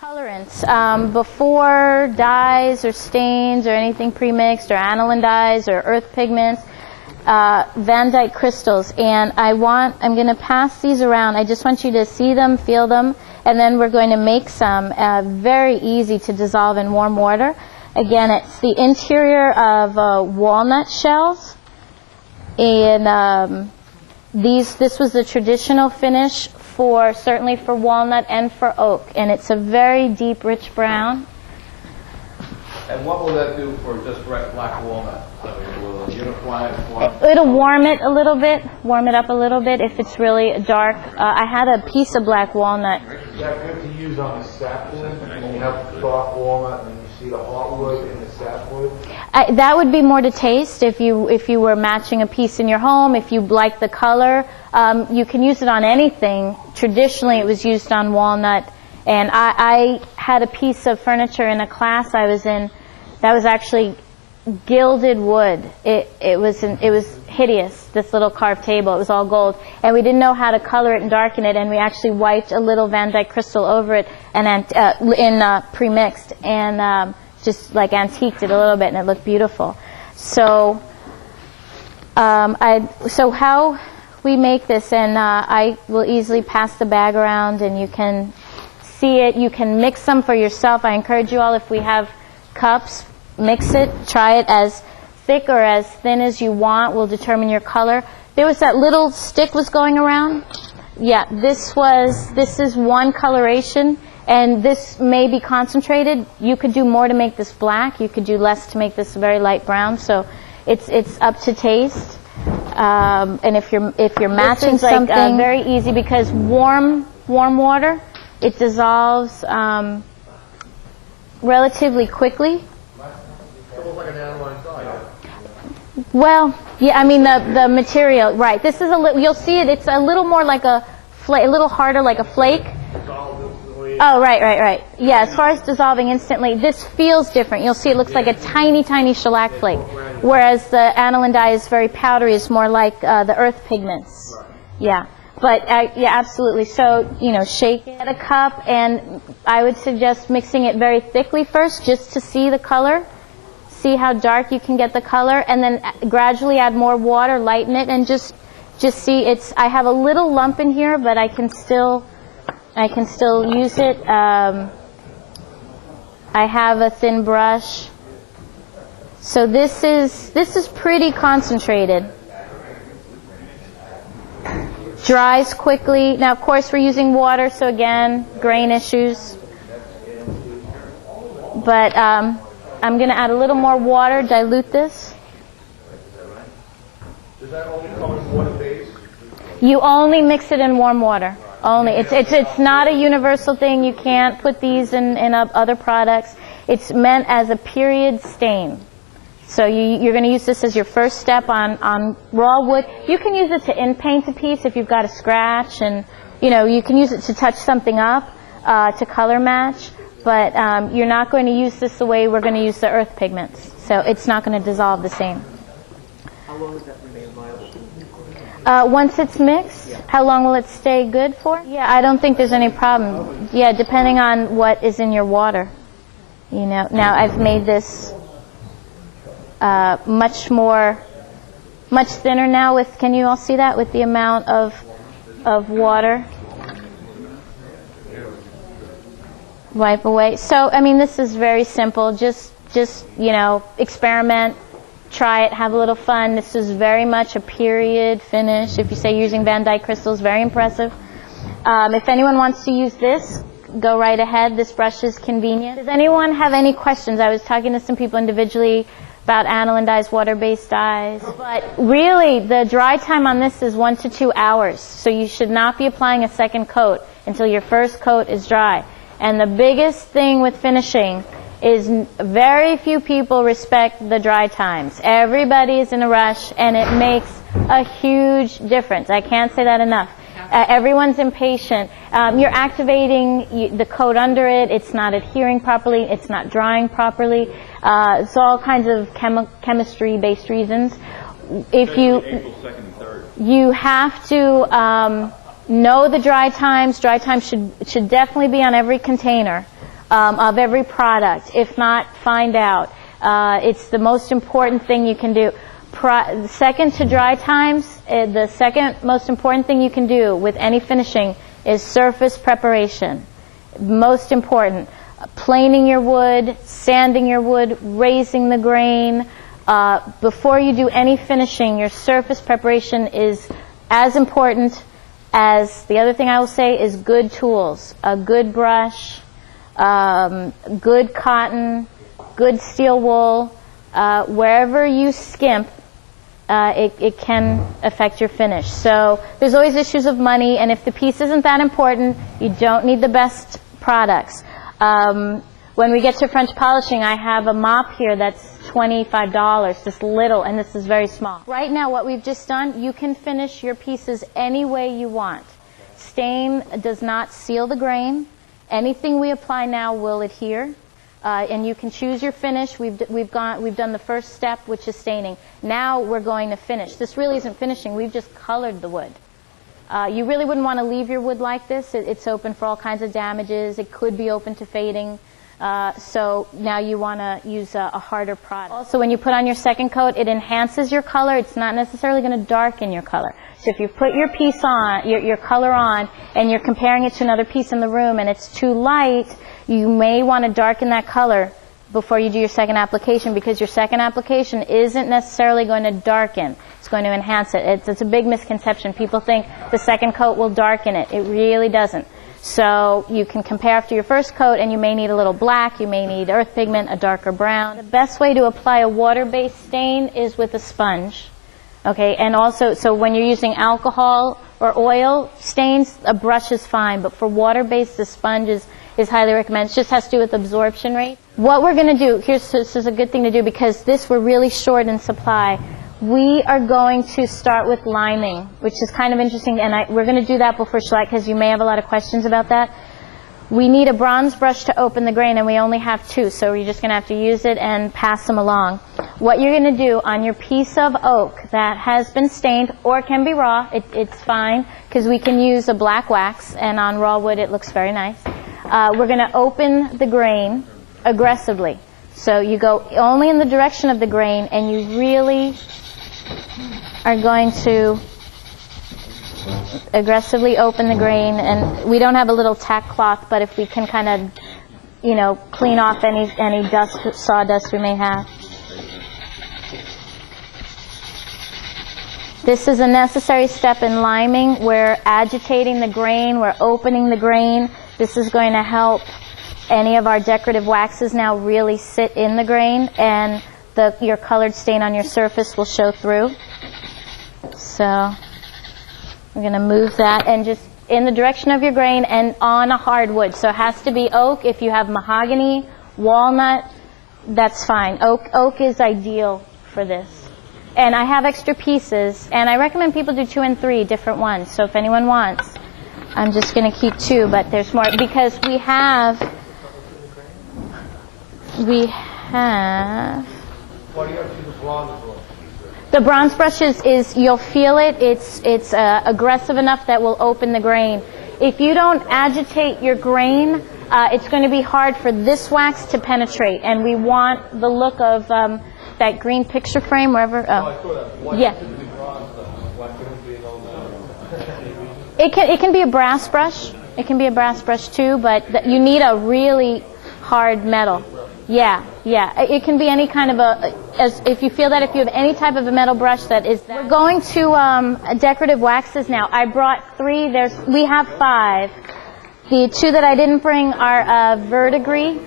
Colorants, before dyes or stains or anything pre-mixed or aniline dyes or earth pigments, Van Dyke crystals. And I'm going to pass these around. I just want you to see them, feel them, and then we're going to make some very easy to dissolve in warm water. Again, it's the interior of walnut shells. And this was the traditional finish certainly for walnut and for oak, and it's a very deep, rich brown. And what will that do for just black walnut? Will it unify it? It'll warm it a little bit, warm it up a little bit if it's really dark. I had a piece of black walnut. Is that good to use on the sapwood? When you have soft walnut and you see the hardwood and the sapwood? That would be more to taste if you were matching a piece in your home. If you like the color, you can use it on anything. Traditionally, it was used on walnut. And I had a piece of furniture in a class I was in that was actually gilded wood. It was hideous, this little carved table. It was all gold. And we didn't know how to color it and darken it, and we actually wiped a little Van Dyke crystal over it and pre-mixed and just like antiqued it a little bit, and it looked beautiful. So so how we make this, and I will easily pass the bag around and you can see it. You can mix them for yourself. I encourage you all, if we have cups, mix it, try it as thick or as thin as you want. Will determine your color. There was that little stick was going around. Yeah, this is one coloration, and this may be concentrated. You could do more to make this black. You could do less to make this very light brown. So it's up to taste. And if you're matching something, very easy, because warm water, it dissolves relatively quickly. Almost like an aniline dye. Well, yeah, I mean the material, right? This is you'll see it. It's a little more like a little harder, like a flake. Oh, right. Yeah, as far as dissolving instantly, this feels different. You'll see it looks like a tiny, tiny shellac flake, whereas the aniline dye is very powdery. It's more like the earth pigments. Yeah. But, yeah, absolutely. So, shake it at a cup, and I would suggest mixing it very thickly first just to see the color, see how dark you can get the color, and then gradually add more water, lighten it, and just see I have a little lump in here, but I can still use it. I have a thin brush. So this is pretty concentrated. Dries quickly. Now, of course, we're using water, so again, grain issues. But I'm going to add a little more water, dilute this. Does that only come in water base? You only mix it in warm water. Only. It's not a universal thing. You can't put these in other products. It's meant as a period stain. So you're going to use this as your first step on raw wood. You can use it to in-paint a piece if you've got a scratch, and you can use it to touch something up, to color match. But you're not going to use this the way we're going to use the earth pigments. So it's not going to dissolve the same. How long does that remain viable? Once it's mixed, how long will it stay good for? Yeah, I don't think there's any problem. Yeah, depending on what is in your water. Now I've made this much thinner now can you all see that, with the amount of water? Wipe away. So, I mean, this is very simple. Just experiment, try it, have a little fun. This is very much a period finish. If you say using Van Dyke crystals, very impressive. If anyone wants to use this, go right ahead. This brush is convenient. Does anyone have any questions? I was talking to some people individually about aniline dyes, water-based dyes. But really, the dry time on this is 1 to 2 hours. So you should not be applying a second coat until your first coat is dry. And the biggest thing with finishing is very few people respect the dry times. Everybody is in a rush, and it makes a huge difference. I can't say that enough. Everyone's impatient. You're activating the coat under it. It's not adhering properly. It's not drying properly. It's all kinds of chemistry-based reasons. If you have to know the dry times. Dry times should definitely be on every container. of every product. If not, find out. It's the most important thing you can do. Second to dry times, the second most important thing you can do with any finishing is surface preparation. Most important. Planing your wood, sanding your wood, raising the grain. Before you do any finishing, your surface preparation is as important as, the other thing I will say is good tools. A good brush, good cotton, good steel wool. Wherever you skimp, it can affect your finish. So there's always issues of money, and if the piece isn't that important, you don't need the best products. When we get to French polishing, I have a mop here that's $25, this little, and this is very small. Right now, what we've just done, you can finish your pieces any way you want. Stain does not seal the grain. Anything we apply now will adhere. And you can choose your finish. We've done the first step, which is staining. Now we're going to finish. This really isn't finishing. We've just colored the wood. You really wouldn't want to leave your wood like this. It's open for all kinds of damages. It could be open to fading. So now you want to use a harder product. Also, when you put on your second coat, it enhances your color. It's not necessarily going to darken your color. So if you put your piece on, your color on, and you're comparing it to another piece in the room and it's too light, you may want to darken that color before you do your second application, because your second application isn't necessarily going to darken. It's going to enhance it. It's a big misconception. People think the second coat will darken it. It really doesn't. So you can compare after your first coat, and you may need a little black, you may need earth pigment, a darker brown. The best way to apply a water-based stain is with a sponge. Okay, and also, so when you're using alcohol or oil stains, a brush is fine, but for water-based, the sponge is highly recommended. It just has to do with absorption rate. What we're going to do, this is a good thing to do, because this we're really short in supply. We are going to start with liming, which is kind of interesting, and we're going to do that before shellac, because you may have a lot of questions about that. We need a bronze brush to open the grain, and we only have two, so you're just going to have to use it and pass them along. What you're going to do on your piece of oak that has been stained, or can be raw, it's fine, because we can use a black wax, and on raw wood it looks very nice. We're going to open the grain aggressively. So you go only in the direction of the grain, and you really are going to aggressively open the grain. And we don't have a little tack cloth, but if we can kind of, clean off any dust, sawdust we may have. This is a necessary step in liming. We're agitating the grain, we're opening the grain. This is going to help any of our decorative waxes now really sit in the grain, and your colored stain on your surface will show through. So we're going to move that, and just in the direction of your grain and on a hardwood. So it has to be oak. If you have mahogany, walnut, that's fine. Oak is ideal for this. And I have extra pieces, and I recommend people do 2 and 3 different ones. So if anyone wants, I'm just going to keep 2, but there's more, because we have. Why do you have to use the bronze brush? The bronze brush is you'll feel it. It's aggressive enough that will open the grain. If you don't agitate your grain, it's going to be hard for this wax to penetrate, and we want the look of that green picture frame wherever. Yeah. It can be a brass brush. It can be a brass brush too, but you need a really hard metal. Yeah. It can be any kind of if you feel that, if you have any type of a metal brush that is. We're going to decorative waxes now. I brought 3. We have 5. The 2 that I didn't bring are verdigris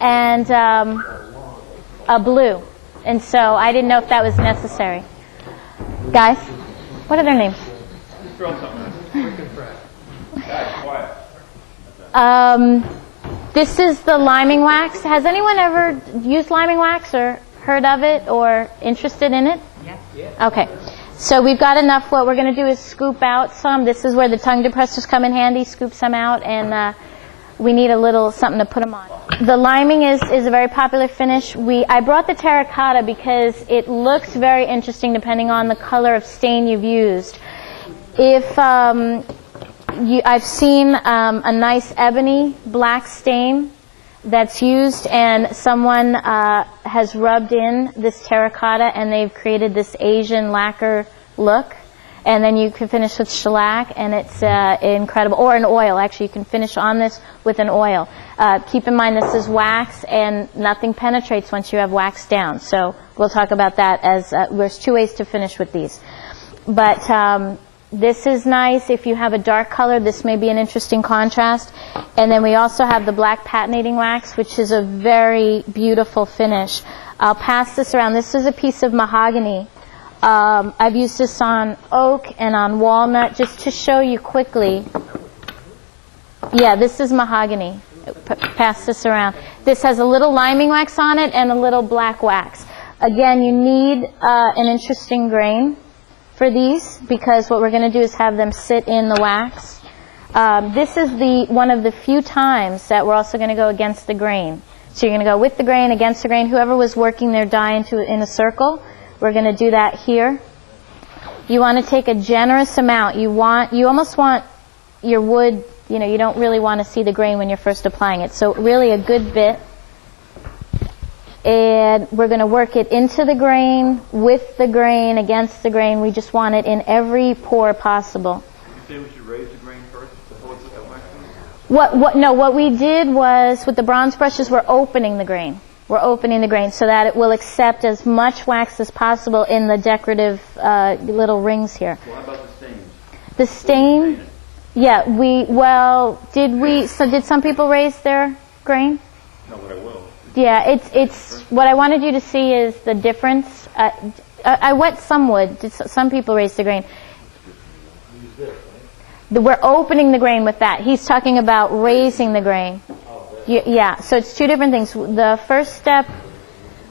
and a blue, and so I didn't know if that was necessary. Guys, what are their names? This is the liming wax. Has anyone ever used liming wax or heard of it or interested in it? Yeah. Okay. So we've got enough. What we're going to do is scoop out some. This is where the tongue depressors come in handy. Scoop some out, and we need a little something to put them on. The liming is a very popular finish. I brought the terracotta because it looks very interesting depending on the color of stain you've used. If I've seen a nice ebony black stain, that's used, and someone has rubbed in this terracotta, and they've created this Asian lacquer look. And then you can finish with shellac, and it's incredible. Or an oil, actually. You can finish on this with an oil. Keep in mind this is wax, and nothing penetrates once you have wax down. So we'll talk about that as there's two ways to finish with these. But this is nice. If you have a dark color, this may be an interesting contrast. And then we also have the black patinating wax, which is a very beautiful finish. I'll pass this around. This is a piece of mahogany. I've used this on oak and on walnut just to show you quickly. Yeah, this is mahogany. Pass this around. This has a little liming wax on it and a little black wax. Again, you need an interesting grain for these, because what we're going to do is have them sit in the wax. This is one of the few times that we're also going to go against the grain. So you're going to go with the grain, against the grain. Whoever was working their dye in a circle, we're going to do that here. You want to take a generous amount. You almost want your wood, you don't really want to see the grain when you're first applying it. So really a good bit. And we're going to work it into the grain, with the grain, against the grain. We just want it in every pore possible. Did you say we should raise the grain first before we put that wax in? No, what we did was, with the bronze brushes, we're opening the grain. We're opening the grain so that it will accept as much wax as possible in the decorative little rings here. What about the stains? The stain, yeah, did some people raise their grain? No, but I will. Yeah, it's what I wanted you to see is the difference. I wet some wood. Some people raised the grain. We're opening the grain with that. He's talking about raising the grain. Yeah, so it's two different things. The first step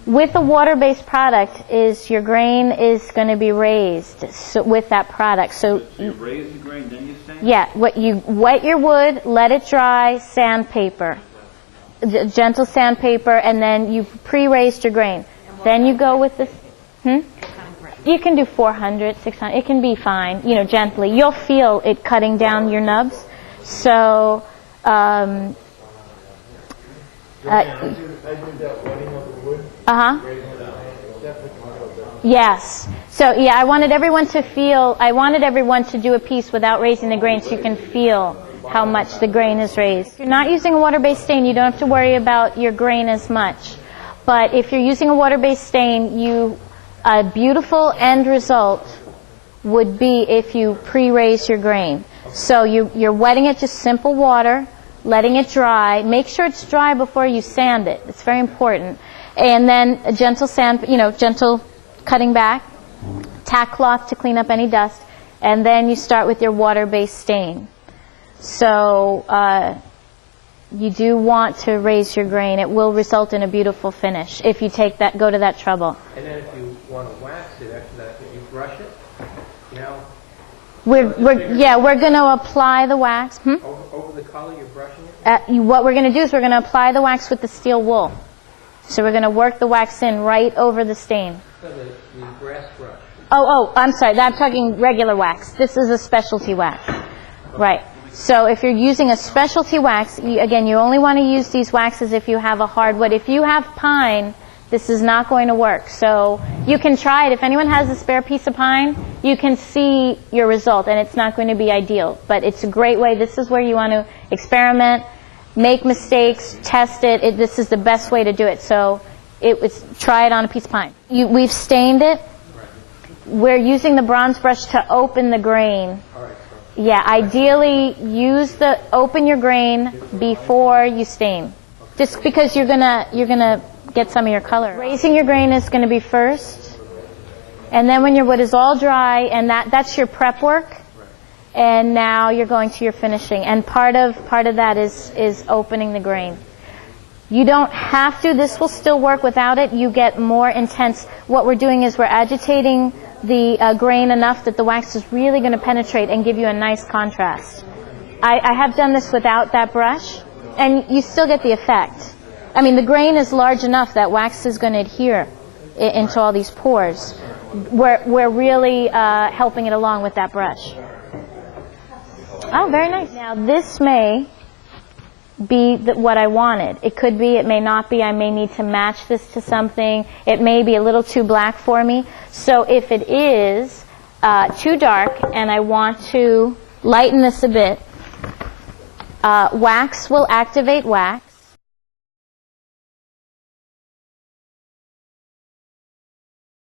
with a water-based product is your grain is going to be raised with that product. So you raise the grain, then you stain? Yeah, you wet your wood, let it dry, sandpaper, gentle sandpaper, and then you pre-raised your grain. Then you go with this. You can do 400, 600. It can be fine, gently. You'll feel it cutting down your nubs. So. Yes. So yeah, I wanted everyone to do a piece without raising the grain so you can feel how much the grain is raised. If you're not using a water-based stain, you don't have to worry about your grain as much. But if you're using a water-based stain, a beautiful end result would be if you pre-raise your grain. So you're wetting it, just simple water, letting it dry. Make sure it's dry before you sand it. It's very important. And then a gentle sand, gentle cutting back, tack cloth to clean up any dust, and then you start with your water-based stain. So you do want to raise your grain. It will result in a beautiful finish if you go to that trouble. And then if you want to wax it after that, you brush it, We're going to apply the wax. over the color, you're brushing it? What we're going to do is we're going to apply the wax with the steel wool. So we're going to work the wax in right over the stain. So the brass brush. Oh, I'm sorry. I'm talking regular wax. This is a specialty wax. Right. So if you're using a specialty wax, you only want to use these waxes if you have a hardwood. If you have pine, this is not going to work. So you can try it. If anyone has a spare piece of pine, you can see your result, and it's not going to be ideal. But it's a great way. This is where you want to experiment, make mistakes, test it. This is the best way to do it. So try it on a piece of pine. We've stained it. We're using the bronze brush to open the grain. Yeah, ideally open your grain before you stain, just because you're gonna get some of your color. Raising your grain is going to be first, and then when your wood is all dry, and that's your prep work, and now you're going to your finishing. And part of that is opening the grain. You don't have to. This will still work without it. You get more intense. What we're doing is we're agitating the grain enough that the wax is really going to penetrate and give you a nice contrast. I have done this without that brush, and you still get the effect. I mean, the grain is large enough that wax is going to adhere into all these pores. We're really helping it along with that brush. Oh, very nice. Now this may be what I wanted. It could be, it may not be. I may need to match this to something. It may be a little too black for me. So if it is too dark and I want to lighten this a bit, wax will activate wax.